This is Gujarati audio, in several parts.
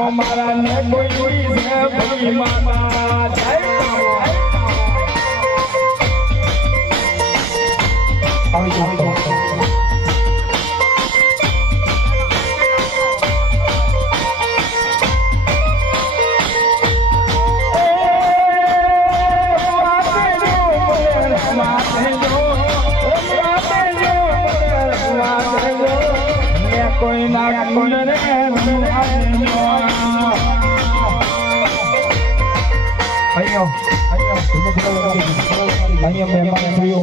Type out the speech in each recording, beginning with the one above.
તો મારા ને કોઈ છે ભઈ માતા જય કોઈ ના કોણ રે અయ్యో અయ్యో મહેમાન થયો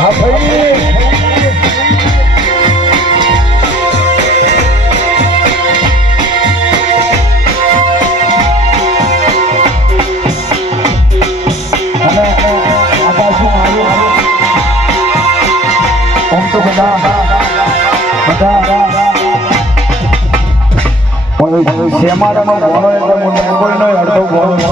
હા ભાઈ શેમાડાનો ઘોડો એટલે મને કોઈ નહીં અડધો ઘોડો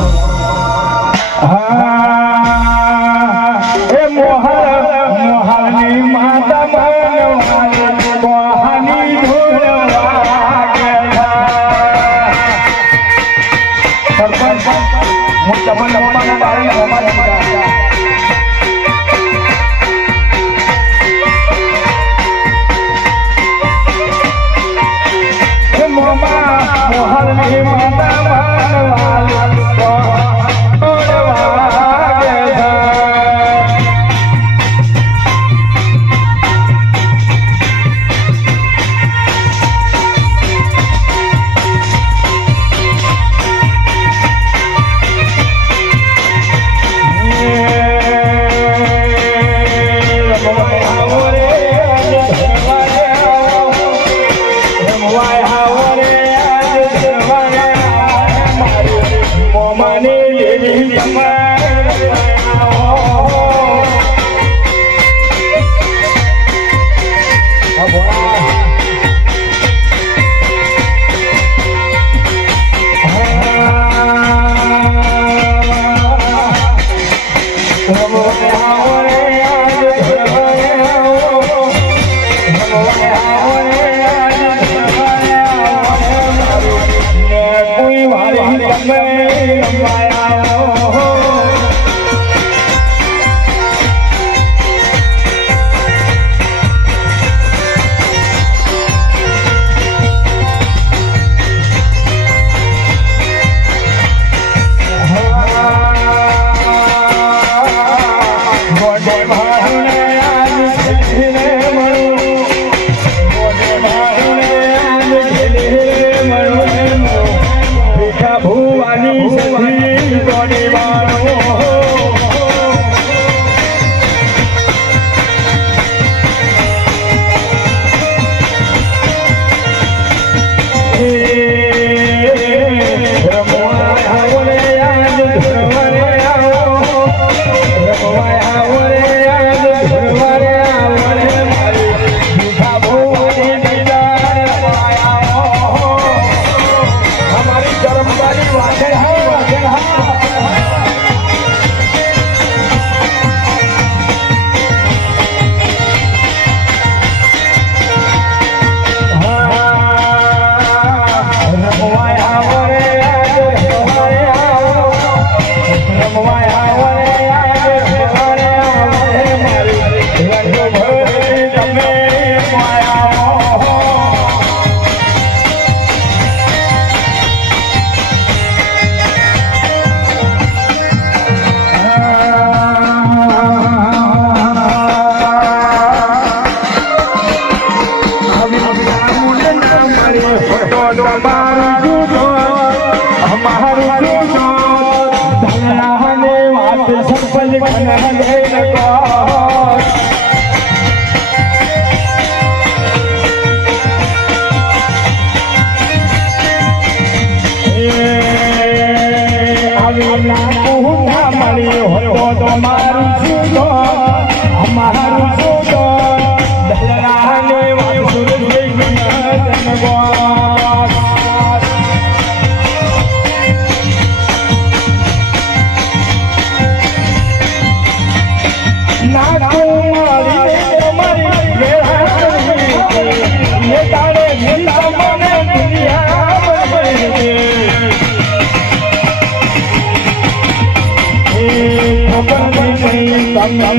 એ મોહાની માતા માનવાલી મોહાની સરપંચ હું તમને અમારા બારે અમારા મોહનની માતા માનવાલી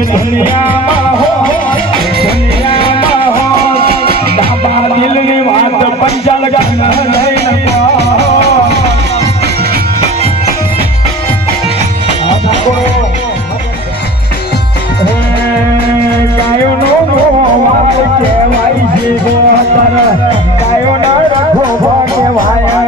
દુનિયામાં હો ડાબા દિલની વાત પંચાલ ગાન લઈને ગાયો નો વાત કહેવાય છે ગાયો ના રાખો કહેવાય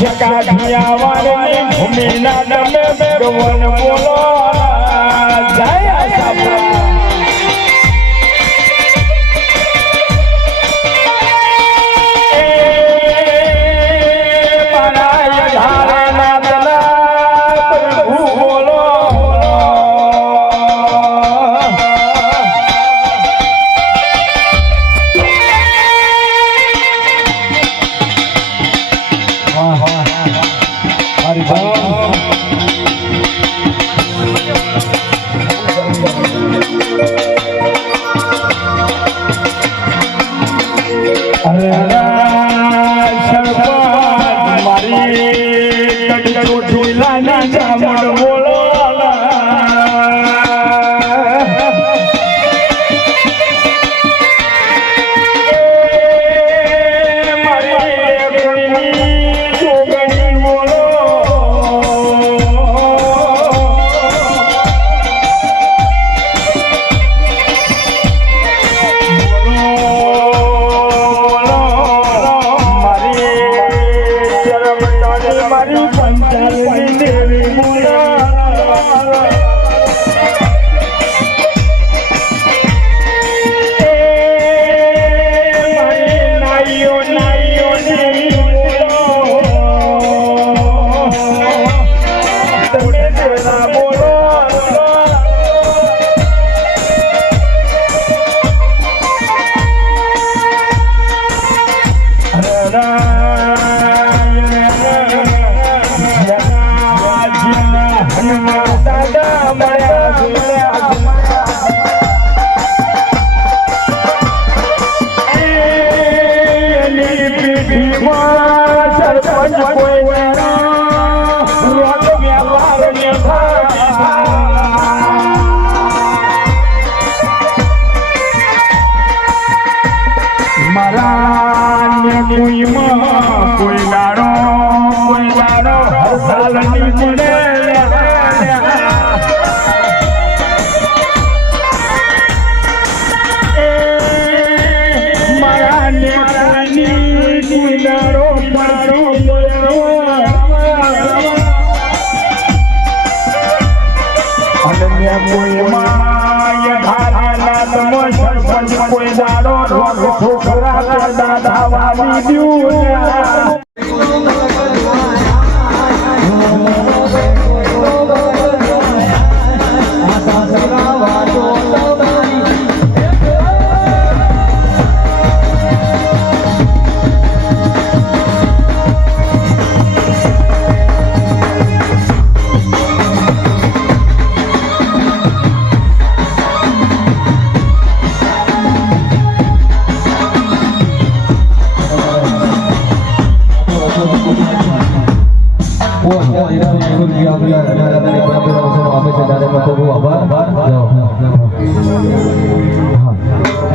કાઢિયા વાળની ભૂમિના તમે ભગવાન બોલો જય આશાપુરા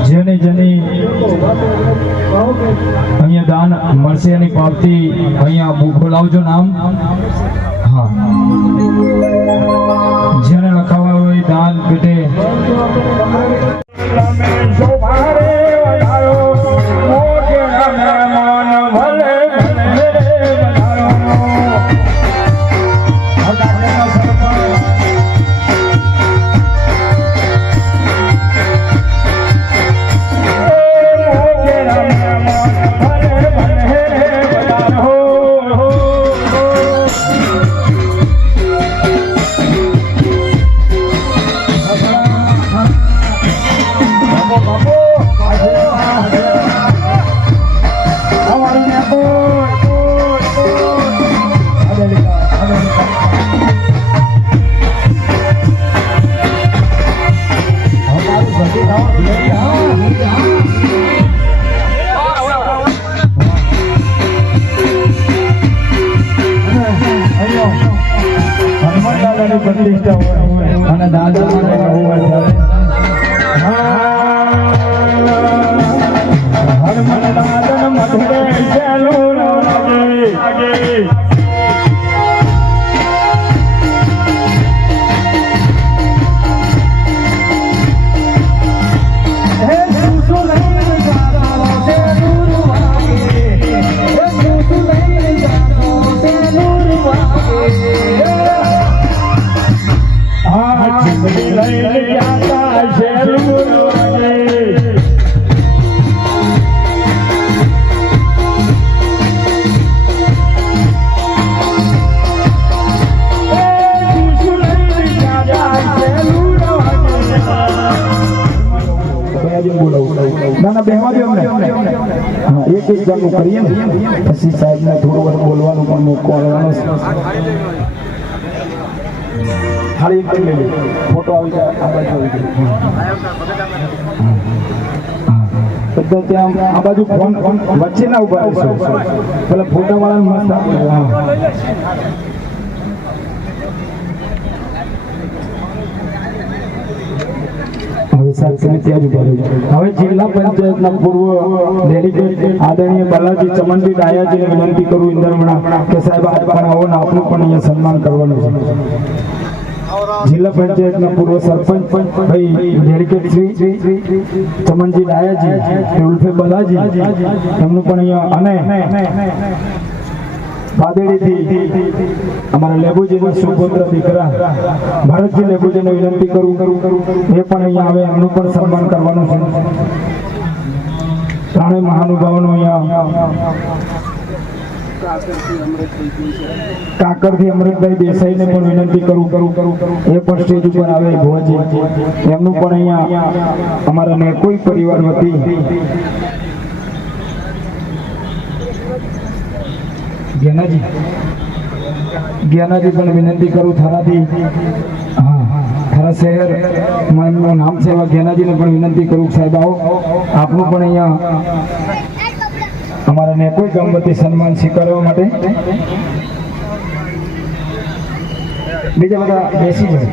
જેની જેની અહીંયા દાન મળશે એની પાવતી અહીંયા બોલાવજો નામ. હા, જેને લખાવા હોય દાન પેટે અને દાદા હનુમાન દાદા મધુરે લઈને જાતા શેલું ના બેહવા દે અમને હા એક જણનું કરીએ ને પછી સાહેબને થોડું વાર બોલવાનું પણ મોકો આવવાનો ખાલી એક કરી લેજો ફોટો આવી જાય આ બાજુ આવી જાય તો ત્યાં આ બાજુ ફોન વચ્ચે ના ઉભા રહેશો પેલા ફોટા વાળા હવે જિલ્લા પંચાયતના પૂર્વ ડેલિગેટ આદરણીય બાલાજી ચમનજી ડાયાજીને વિનંતી કરું ઇન્દરમણા કે સાહેબ આજ પણ આવો ને આપનું પણ અહીંયા સન્માન કરવાનું છે જિલ્લા પંચાયતના પૂર્વ સરપંચ ભાઈ ડેલિગેટ શ્રી ચમનજી ડાયાજી ઉલ્ફે બાલાજી એમનું પણ અહીંયા અને પાદેડીથી અમારા લેબુજીના સુપુત્ર દીકરા ભારતજી લેબુજીને વિનંતી કરું એ પણ અહીંયા આવે એમનું પણ સન્માન કરવાનું છે ત્રણેય મહાનુભાવોનું અહીંયા કાકરથી અમૃતભાઈ દેસાઈને પણ વિનંતી કરું એ પણ સ્ટેજ ઉપર આવે ભુવાજી એમનું પણ અહીંયા અમારા નેકોઈ પરિવાર વતી જ્ઞાનાજી પણ વિનંતી કરું થરાથી હા થરા શહેર એમનું નામ છે એવા જ્ઞાનાજીને પણ વિનંતી કરું સાહેબ આવો આપનું પણ અહીંયા અમારા નેકોઈ ગામ વતી સન્માન સ્વીકારવા માટે બીજા બધા બેસી જાય